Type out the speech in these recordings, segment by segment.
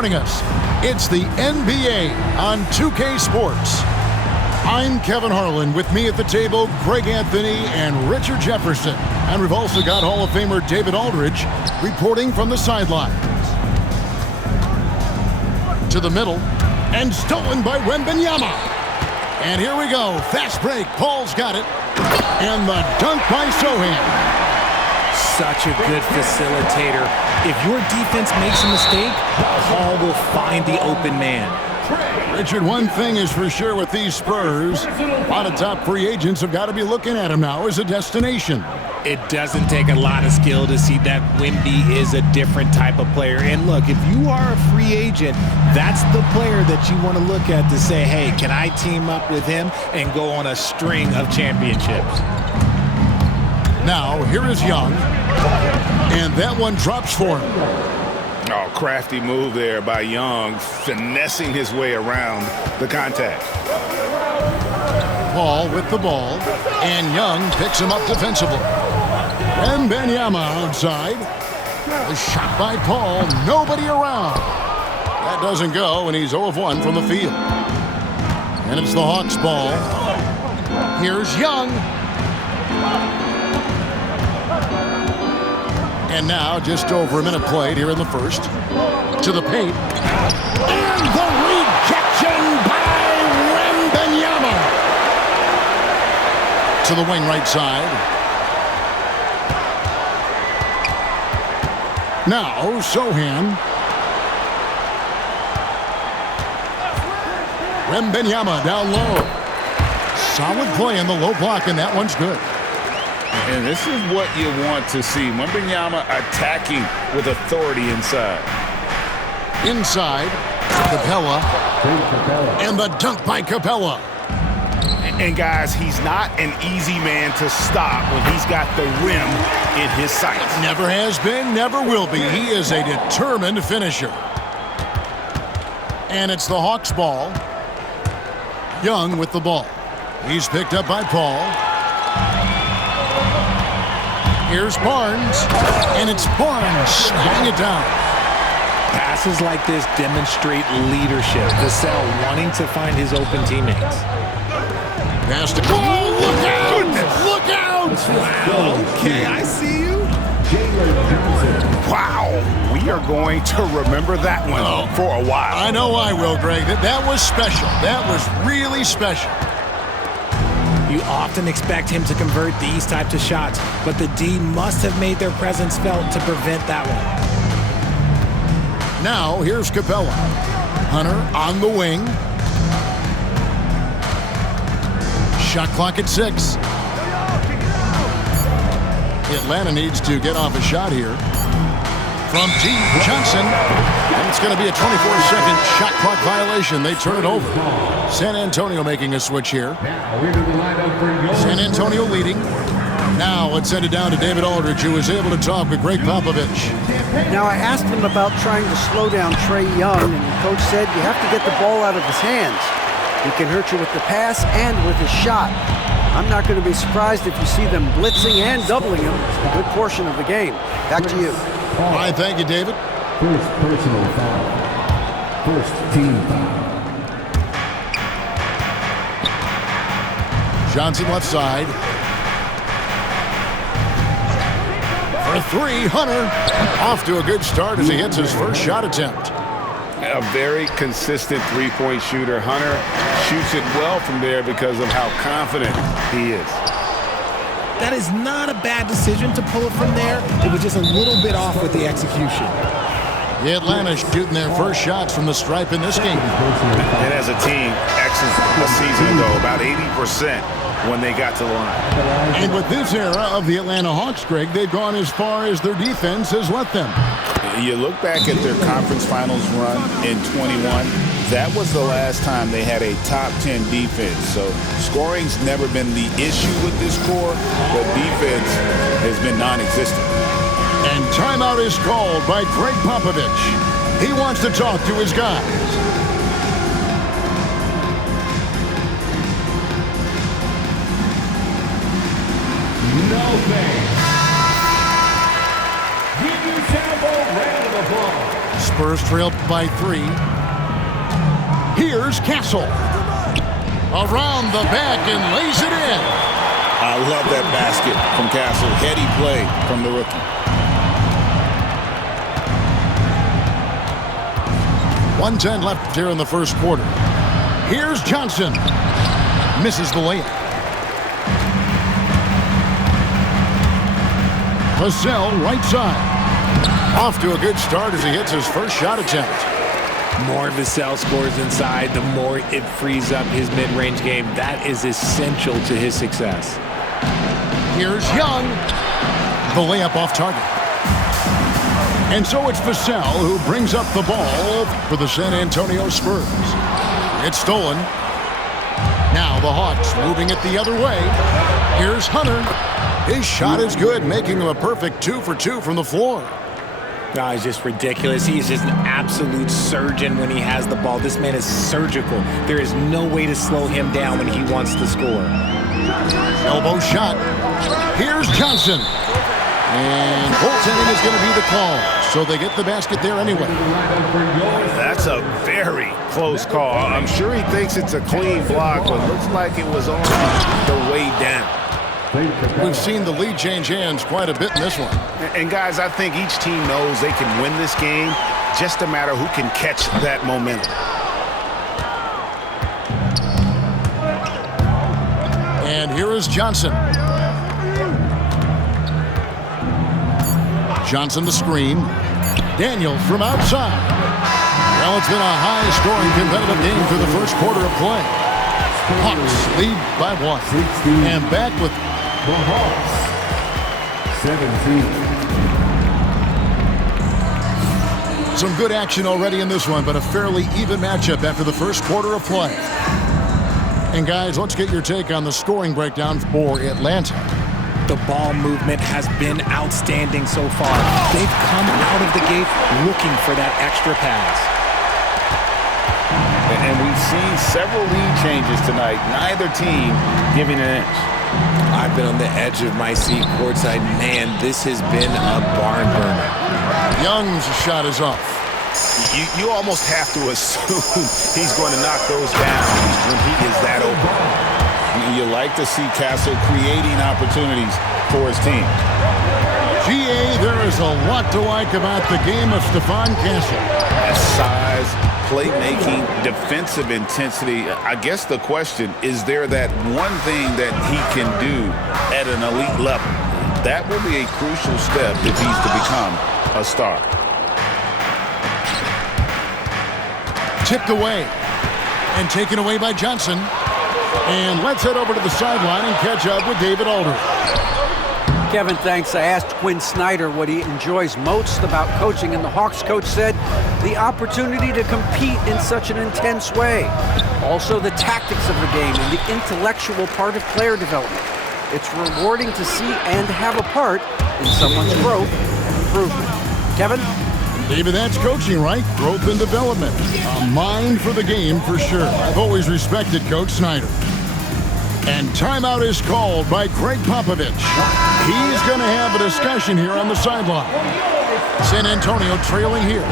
joining us. It's the NBA on 2K Sports. I'm Kevin Harlan. With me at the table, Greg Anthony and Richard Jefferson. And we've also got Hall of Famer David Aldridge reporting from the sidelines. To the middle, and stolen by Wembanyama. And here we go. Fast break. Paul's got it. And the dunk by Sochan. Such a good facilitator. If your defense makes a mistake, Paul will find the open man. Richard, one thing is for sure with these Spurs, a lot of top free agents have got to be looking at him now as a destination. It doesn't take a lot of skill to see that Wemby is a different type of player. And look, if you are a free agent, that's the player that you want to look at to say, hey, can I team up with him and go on a string of championships? Now, here is Young. And that one drops for him. Oh, crafty move there by Young, finessing his way around the contact. Paul with the ball, and Young picks him up defensively. Wembanyama outside. The shot by Paul, nobody around. That doesn't go, and he's 0 of 1 from the field. And it's the Hawks' ball. Here's Young. And now, just over a minute played here in the first. To the paint. And the rejection by Wembanyama. To the wing right side. Now, Sochan. Wembanyama down low. Solid play in the low block, and that one's good. And this is what you want to see. Wembanyama attacking with authority inside. Inside, Capella. And the dunk by Capella. And guys, he's not an easy man to stop when he's got the rim in his sights. Never has been, never will be. He is a determined finisher. And it's the Hawks' ball. Young with the ball. He's picked up by Paul. Here's Barnes, and it's Barnes slamming it down. Passes like this demonstrate leadership. Vassell wanting to find his open teammates. Pass to Cole. Look out! Look out! Wow. Okay, I see you. Wow. We are going to remember that one for a while. I know I will, Greg. That was special. That was really special. You often expect him to convert these types of shots, but the D must have made their presence felt to prevent that one. Now, here's Capella. Hunter on the wing. Shot clock at 6. Atlanta needs to get off a shot here. From T. Johnson. And it's going to be a 24-second shot clock violation. They turn it over. San Antonio making a switch here. San Antonio leading. Now let's send it down to David Aldridge, who was able to talk with Greg Popovich. Now I asked him about trying to slow down Trae Young, and the coach said you have to get the ball out of his hands. He can hurt you with the pass and with his shot. I'm not going to be surprised if you see them blitzing and doubling him a good portion of the game. Back to you. All right, thank you, David. First personal foul. First team foul. Johnson left side. For 3, Hunter. Off to a good start as he hits his first shot attempt. A very consistent three-point shooter. Hunter shoots it well from there because of how confident he is. That is not a bad decision to pull it from there. It was just a little bit off with the execution. The Atlanta shooting their first shots from the stripe in this game. And as a team, excellent a season ago, about 80% when they got to the line. And with this era of the Atlanta Hawks, Greg, they've gone as far as their defense has let them. You look back at their conference finals run in 21, that was the last time they had a top 10 defense. So scoring's never been the issue with this core, but defense has been non-existent. And timeout is called by Greg Popovich. He wants to talk to his guys. No thanks. Give you Tambo round of applause. Spurs trail by 3. Here's Castle. Around the back and lays it in. I love that basket from Castle. Heady play from the rookie. 1:10 left here in the first quarter. Here's Johnson. Misses the layup. Vassell, right side. Off to a good start as he hits his first shot attempt. More Vassell scores inside, the more it frees up his mid-range game. That is essential to his success. Here's Young. The layup off target. And so it's Vassell who brings up the ball for the San Antonio Spurs. It's stolen. Now the Hawks moving it the other way. Here's Hunter. His shot is good, making him a perfect 2 for 2 from the floor. No, it's just ridiculous. He's just an absolute surgeon when he has the ball. This man is surgical. There is no way to slow him down when he wants to score. Elbow shot. Here's Johnson. And goaltending is going to be the call. So they get the basket there anyway. That's a very close call. I'm sure he thinks it's a clean block, but looks like it was on the way down. We've seen the lead change hands quite a bit in this one. And guys, I think each team knows they can win this game. Just a matter who can catch that momentum. And here is Johnson. Johnson the screen. Daniel from outside. Well, it's been a high-scoring competitive game through the first quarter of play. Hawks lead by 1. And back with The Hawks, 17. some good action already in this one, but a fairly even matchup after the first quarter of play. And guys, let's get your take on the scoring breakdown for Atlanta. The ball movement has been outstanding so far. They've come out of the gate looking for that extra pass. And we've seen several lead changes tonight. Neither team giving an inch. I've been on the edge of my seat courtside. Man, this has been a barn burner. Young's shot is off. You almost have to assume he's going to knock those down when he is that open. You like to see Castle creating opportunities for his team. GA, there is a lot to like about the game of Stephon Castle. Size, playmaking, defensive intensity. I guess the question, is there that one thing that he can do at an elite level? That will be a crucial step if he's to become a star. Tipped away and taken away by Johnson. And let's head over to the sideline and catch up with David Aldridge. Kevin, thanks. I asked Quinn Snyder what he enjoys most about coaching, and the Hawks coach said the opportunity to compete in such an intense way. Also, the tactics of the game and the intellectual part of player development. It's rewarding to see and have a part in someone's growth and improvement. Kevin? David, that's coaching, right? Growth and development. A mind for the game for sure. I've always respected Coach Snyder. And timeout is called by Greg Popovich. He's going to have a discussion here on the sideline. San Antonio trailing here.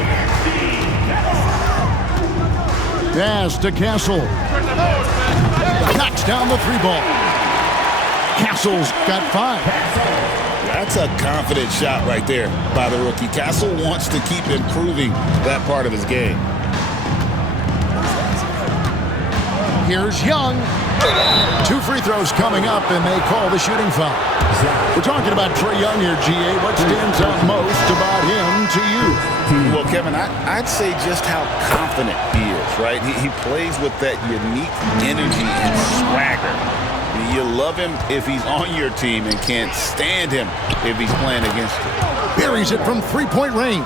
Pass to Castle. Knocks down the 3-ball. Castle's got 5. That's a confident shot right there by the rookie. Castle wants to keep improving that part of his game. Here's Young. 2 free throws coming up, and they call the shooting foul. We're talking about Trae Young here, GA. What stands out most about him to you? Well, Kevin, I'd say just how confident he is, right? He plays with that unique energy and swagger. You love him if he's on your team and can't stand him if he's playing against you. Buries it from 3-point range.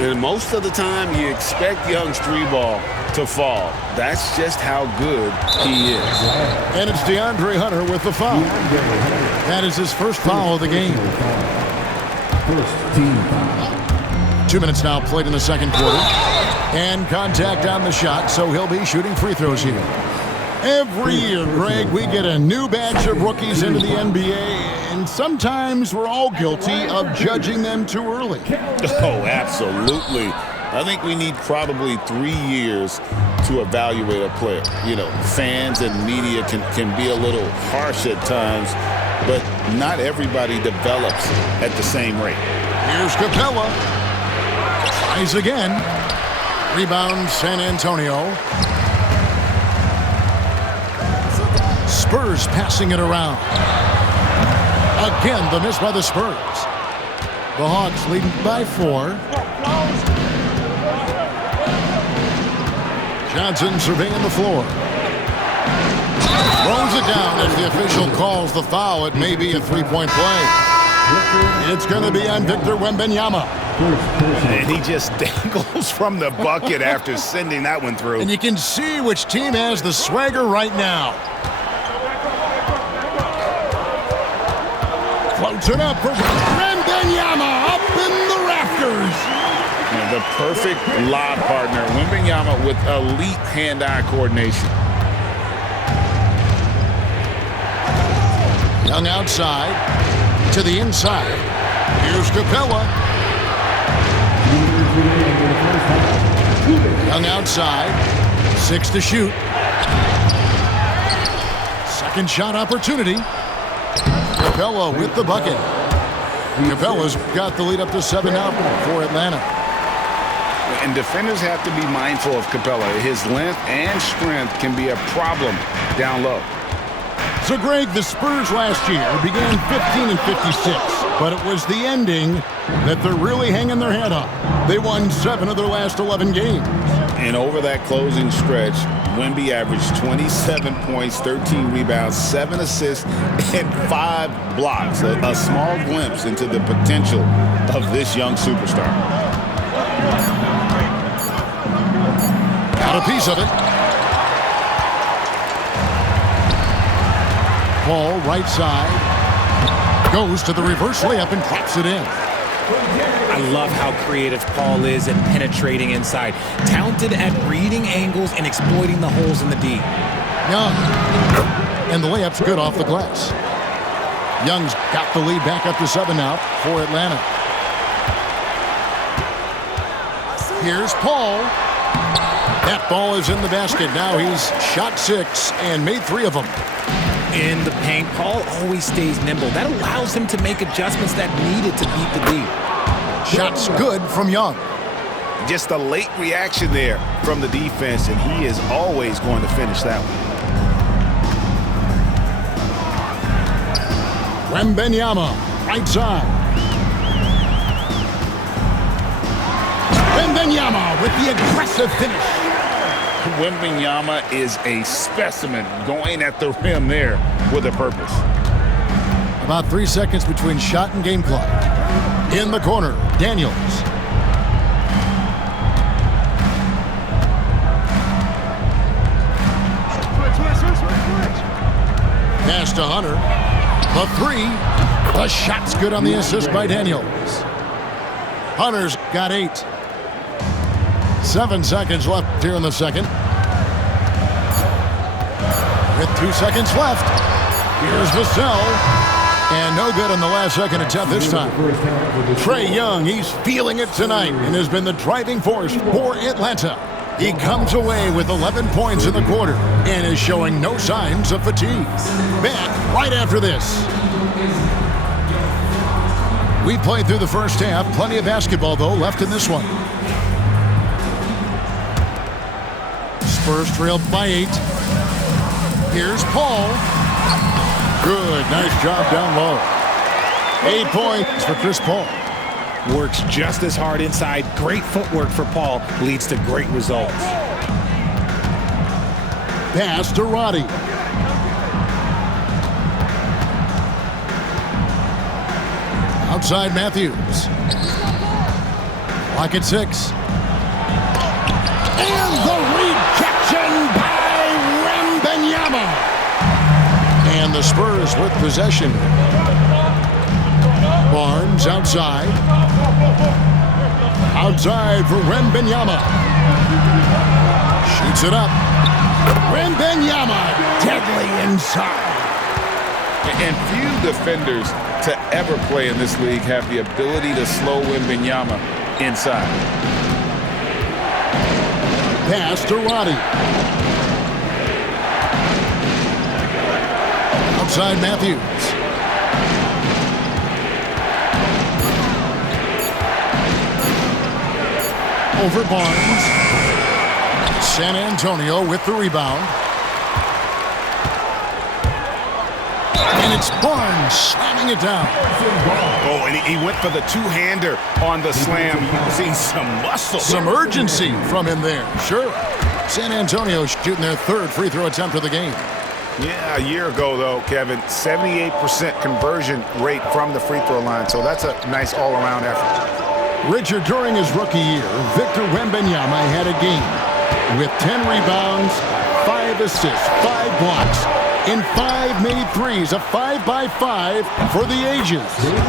And most of the time, you expect Young's 3-ball to fall. That's just how good he is. And it's DeAndre Hunter with the foul. That is his first foul of the game. First team foul. 2 minutes now played in the second quarter. And contact on the shot, so he'll be shooting free throws here. Every year, Greg, we get a new batch of rookies into the NBA, and sometimes we're all guilty of judging them too early. Oh, absolutely. I think we need probably 3 years to evaluate a player. You know, fans and media can be a little harsh at times, but not everybody develops at the same rate. Here's Capella. Tries again. Rebound, San Antonio. Spurs passing it around. Again, the miss by the Spurs. The Hawks leading by 4. Johnson surveying the floor. Throws it down as the official calls the foul. It may be a three-point play. It's going to be on Victor Wembanyama. And he just dangles from the bucket after sending that one through. And you can see which team has the swagger right now. Floats it up for Wembanyama up in the rafters. And the perfect lob partner, Wembanyama with elite hand-eye coordination. Young outside to the inside. Here's Capella. Young outside. 6 to shoot. Second shot opportunity. Capella with the bucket. Capella's got the lead up to 7 now for Atlanta. And defenders have to be mindful of Capella. His length and strength can be a problem down low. So, Greg, the Spurs last year began 15-56, but it was the ending that they're really hanging their head on. They won 7 of their last 11 games. And over that closing stretch, Wemby averaged 27 points, 13 rebounds, 7 assists, and 5 blocks. A small glimpse into the potential of this young superstar. Got a piece of it. Paul, right side, goes to the reverse layup and drops it in. I love how creative Paul is at penetrating inside. Talented at reading angles and exploiting the holes in the D. Young. And the layup's good off the glass. Young's got the lead back up to 7 now for Atlanta. Here's Paul. That ball is in the basket. Now he's shot 6 and made 3 of them. In the paint, Paul always stays nimble. That allows him to make adjustments that needed to beat the D. Shots good from Young. Just a late reaction there from the defense, and he is always going to finish that one. Wembanyama, right side. Wembanyama with the aggressive finish. Wembanyama is a specimen going at the rim there with a purpose. About 3 seconds between shot and game clock. In the corner, Daniels. Pass to Hunter. The 3. The shot's good on the assist by Daniels. Hunter's got 8. 7 seconds left here in the second. With 2 seconds left, here's Vassell. And no good on the last second attempt this time. Trae Young, he's feeling it tonight and has been the driving force for Atlanta. He comes away with 11 points in the quarter and is showing no signs of fatigue. Back right after this. We played through the first half. Plenty of basketball, though, left in this one. Spurs trailed by 8. Here's Paul. Good, nice job down low. 8 points for Chris Paul. Works just as hard inside. Great footwork for Paul leads to great results. Pass to Roddy. Outside Matthews. Clock at 6. And the rejection by Wembanyama. And the Spurs with possession. Barnes outside. Outside for Wembanyama. Shoots it up. Wembanyama deadly inside. And few defenders to ever play in this league have the ability to slow Wembanyama inside. Pass to Roddy. Outside Matthews. Over Barnes. San Antonio with the rebound. And it's Barnes slamming it down. Oh, and he went for the two-hander on the slam, using some muscle. Some urgency from him there, sure. San Antonio shooting their third free throw attempt of the game. Yeah, a year ago, though, Kevin, 78% conversion rate from the free throw line, so that's a nice all-around effort. Richard, during his rookie year, Victor Wembanyama had a game with 10 rebounds, 5 assists, 5 blocks, in 5 made threes, a 5-by-5 for the ages.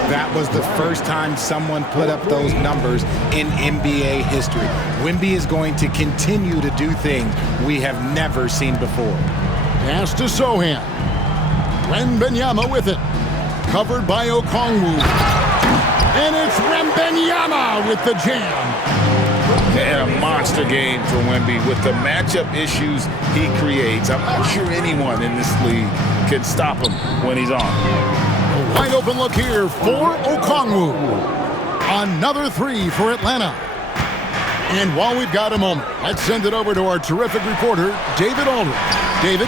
That was the first time someone put up those numbers in NBA history. Wemby is going to continue to do things we have never seen before. Pass to Sohan. Wembanyama with it. Covered by Okongwu. And it's Wembanyama with the jam. And a monster game for Wemby with the matchup issues he creates. I'm not sure anyone in this league can stop him when he's on. A wide open look here for Okongwu. Another three for Atlanta. And while we've got a moment, let's send it over to our terrific reporter, David Aldridge. David?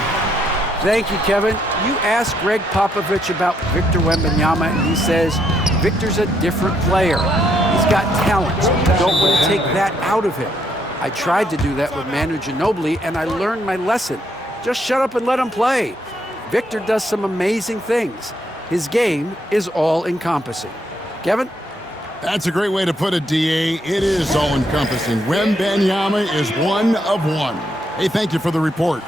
Thank you, Kevin. You asked Greg Popovich about Victor Wembanyama, and he says Victor's a different player. He's got talent, so you don't want to take that out of him. I tried to do that with Manu Ginobili, and I learned my lesson. Just shut up and let him play. Victor does some amazing things. His game is all-encompassing. Kevin? That's a great way to put it, D.A. It is all-encompassing. Wembanyama is one of one. Hey, thank you for the report.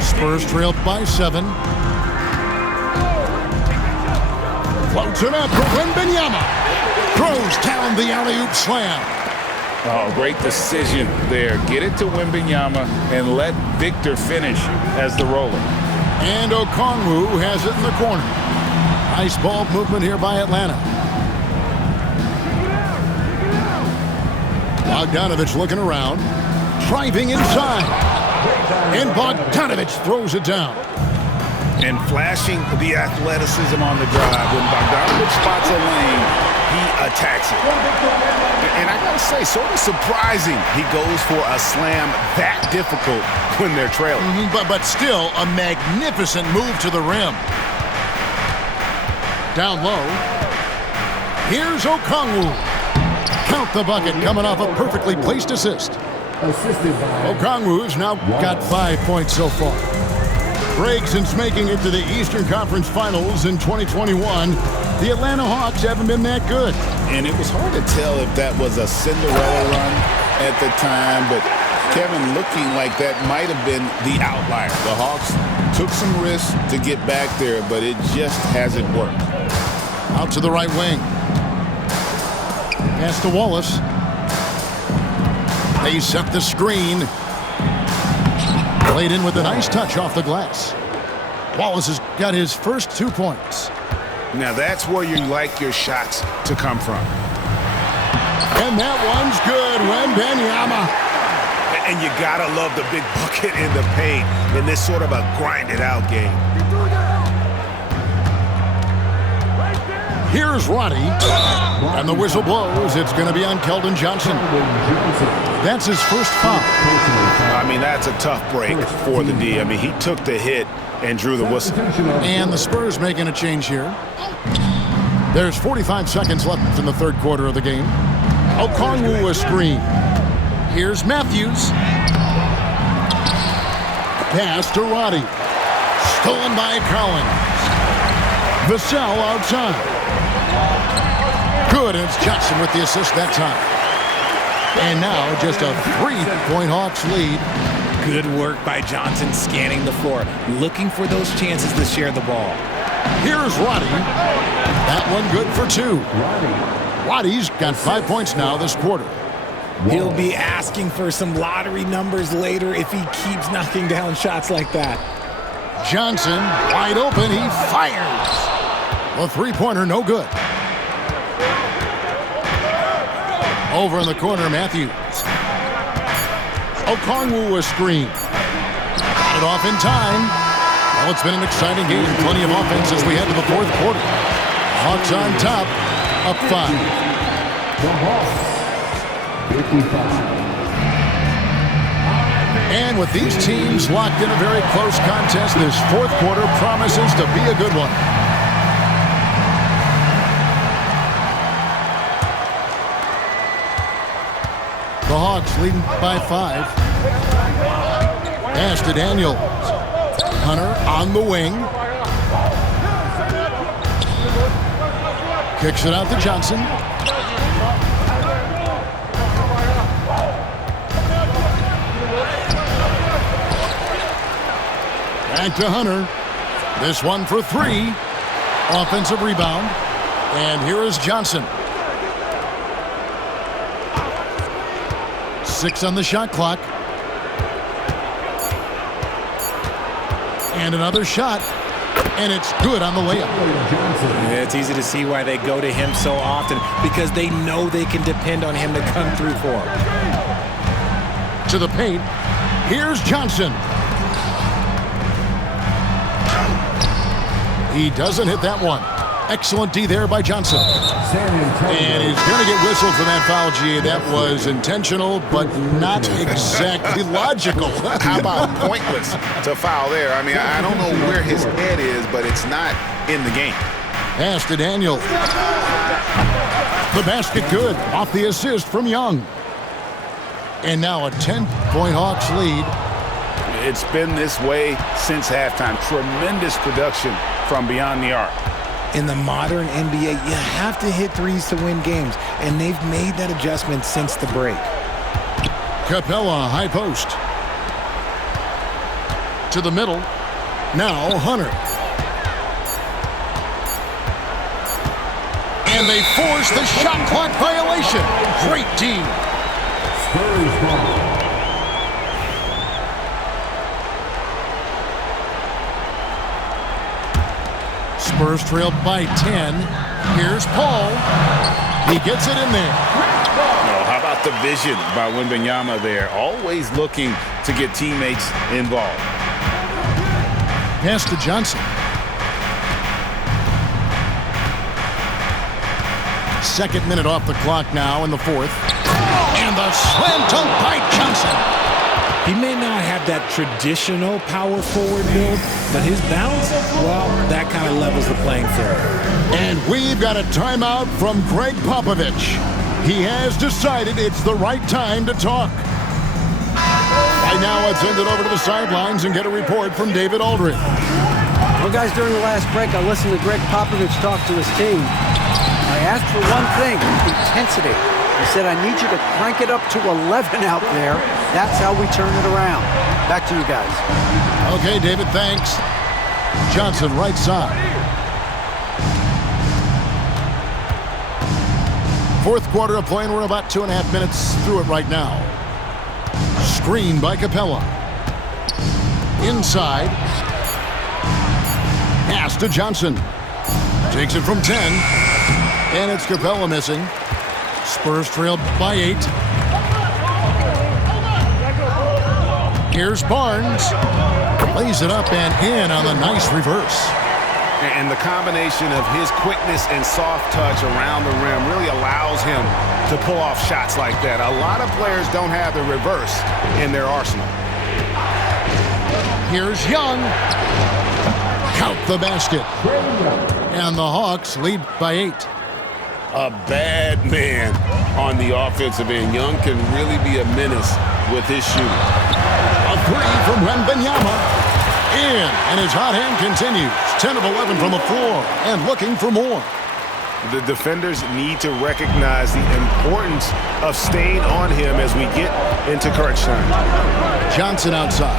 Spurs trailed by 7. Floats it up for Wembanyama. Throws down the alley-oop slam. Oh, great decision there. Get it to Wembanyama and let Victor finish as the roller. And Okongwu has it in the corner. Nice ball movement here by Atlanta. Bogdanovich looking around. Driving inside. And Bogdanovich throws it down. And flashing the athleticism on the drive. When Bogdanovich spots a lane, he attacks it. And I gotta say, sort of surprising he goes for a slam that difficult when they're trailing. But still a magnificent move to the rim. Down low. Here's Okongwu. Count the bucket coming off a perfectly placed assist. Okongwu's now got 5 points so far. Greg, since making it to the Eastern Conference Finals in 2021, the Atlanta Hawks haven't been that good. And it was hard to tell if that was a Cinderella run at the time, but Kevin, looking like that might have been the outlier. The Hawks took some risks to get back there, but it just hasn't worked. Out to the right wing. Pass to Wallace. They set the screen. Played in with a nice touch off the glass. Wallace has got his first 2 points. Now that's where you like your shots to come from. And that one's good. Wembanyama. And you gotta love the big bucket in the paint in this sort of a grinded-out game. Here's Roddy. And the whistle blows. It's going to be on Keldon Johnson. That's his first foul. I mean, that's a tough break for the D. I mean, he took the hit and drew the whistle. And the Spurs making a change here. There's 45 seconds left in the third quarter of the game. Okongwu a screen. Here's Matthews. Pass to Roddy. Stolen by Collins. Vassell outside. Good, and it's Johnson with the assist that time. And now just a 3-point Hawks lead Good work by Johnson scanning the floor, looking for those chances to share the ball. Here's Roddy. That one good for 2. Roddy's got 5 points now this quarter. He'll be asking for some lottery numbers later if he keeps knocking down shots like that. Johnson, wide open, he fires. A three-pointer, no good. Over in the corner, Matthews. Okongwu a screen. Got it off in time. Well, it's been an exciting game. Plenty of offense as we head to the fourth quarter. Hawks on top, up 5. The Hawks, 55. And with these teams locked in a very close contest, this fourth quarter promises to be a good one. The Hawks leading by 5. Pass to Daniels. Hunter on the wing. Kicks it out to Johnson. Back to Hunter. This one for 3. Offensive rebound. And here is Johnson. 6 on the shot clock. And another shot. And it's good on the layup. Yeah, it's easy to see why they go to him so often, because they know they can depend on him to come through for them. To the paint. Here's Johnson. He doesn't hit that one. Excellent D there by Johnson. And he's going to get whistled for that foul, G. That was intentional, but not exactly logical. How about pointless to foul there? I mean, I don't know where his head is, but it's not in the game. Pass to Daniel. The basket good. Off the assist from Young. And now a 10-point Hawks lead. It's been this way since halftime. Tremendous production from beyond the arc. In the modern NBA, you have to hit threes to win games, and they've made that adjustment since the break. Capella, high post. To the middle. Now Hunter. And they force the shot clock violation. Great team. Spurs ball. Spurs trailed by 10. Here's Paul. He gets it in there. How about the vision by Wembanyama there? Always looking to get teammates involved. Pass to Johnson. Second minute off the clock now in the fourth. And the slam dunk by Johnson. He may not have that traditional power forward build, but his bounce, well, that kind of levels the playing field. And we've got a timeout from Greg Popovich. He has decided it's the right time to talk. Right now, let's send it over to the sidelines and get a report from David Aldridge. Well, guys, during the last break, I listened to Greg Popovich talk to his team. I asked for one thing, intensity. He said, I need you to crank it up to 11 out there. That's how we turn it around. Back to you guys. Okay, David, thanks. Johnson, right side. Fourth quarter of play, and we're about 2.5 minutes through it right now. Screen by Capella. Inside. Pass to Johnson. Takes it from 10. And it's Capella missing. Spurs trailed by 8. Here's Barnes. Lays it up and in on the nice reverse. And the combination of his quickness and soft touch around the rim really allows him to pull off shots like that. A lot of players don't have the reverse in their arsenal. Here's Young. Count the basket. And the Hawks lead by 8. A bad man on the offensive end. Young can really be a menace with his shooting. A 3 from Wembanyama. In, and his hot hand continues. 10 of 11 from the floor, and looking for more. The defenders need to recognize the importance of staying on him as we get into crunch time. Johnson outside.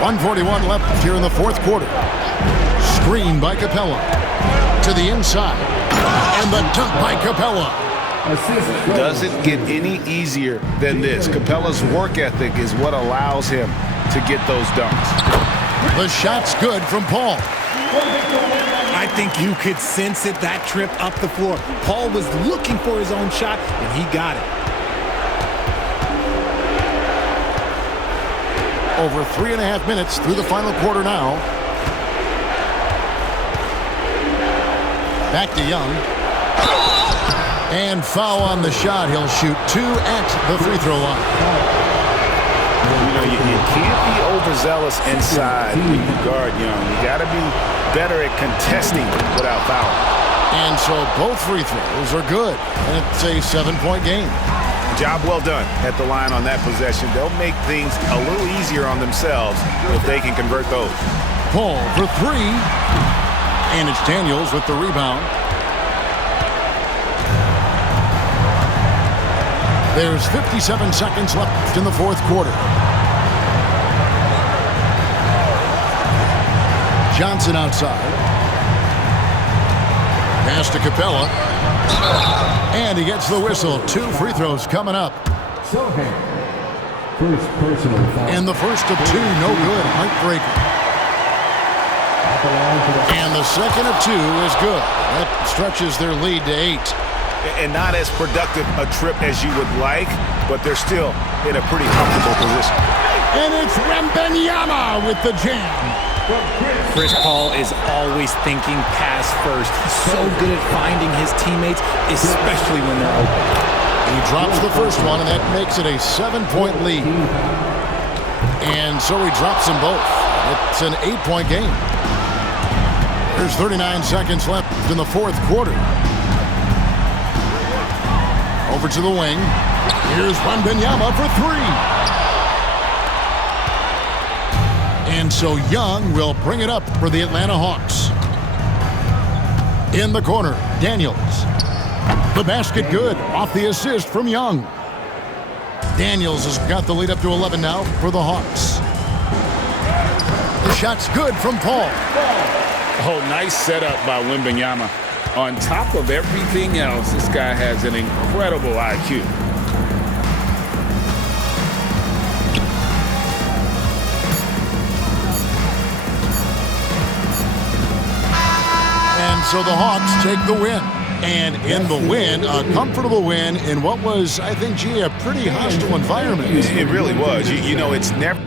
.141 left here in the fourth quarter. Screen by Capella. To the inside. And the dunk by Capella. Doesn't get any easier than this. Capella's work ethic is what allows him to get those dunks. The shot's good from Paul. I think you could sense it, that trip up the floor. Paul was looking for his own shot, and he got it. Over 3.5 minutes through the final quarter now. Back to Young. And foul on the shot. He'll shoot 2 at the free throw line. You can't be overzealous inside when you guard Young. You got to be better at contesting without fouling. And so both free throws are good. And it's a 7-point game. Job well done at the line on that possession. They'll make things a little easier on themselves if they can convert those. Paul for 3. And it's Daniels with the rebound. There's 57 seconds left in the fourth quarter. Johnson outside. Pass to Capella. And he gets the whistle. 2 free throws coming up. First personal foul. And the first of 2, no good. Heartbreaker. And the second of 2 is good. That stretches their lead to 8. And not as productive a trip as you would like, but they're still in a pretty comfortable position. And it's Wembanyama with the jam. Chris Paul is always thinking pass first. He's so good at finding his teammates, especially when they're open. He drops the first one, and that makes it a 7-point lead. And so he drops them both. It's an 8-point game. There's 39 seconds left in the fourth quarter. Over to the wing. Here's Wembanyama for 3. And so Young will bring it up for the Atlanta Hawks. In the corner, Daniels. The basket good off the assist from Young. Daniels has got the lead up to 11 now for the Hawks. The shot's good from Paul. Oh, nice setup by Wembanyama. On top of everything else, this guy has an incredible IQ. And so the Hawks take the win. And in the win, a comfortable win in what was, I think, a pretty hostile environment. It really was. You know, it's never...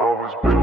Always been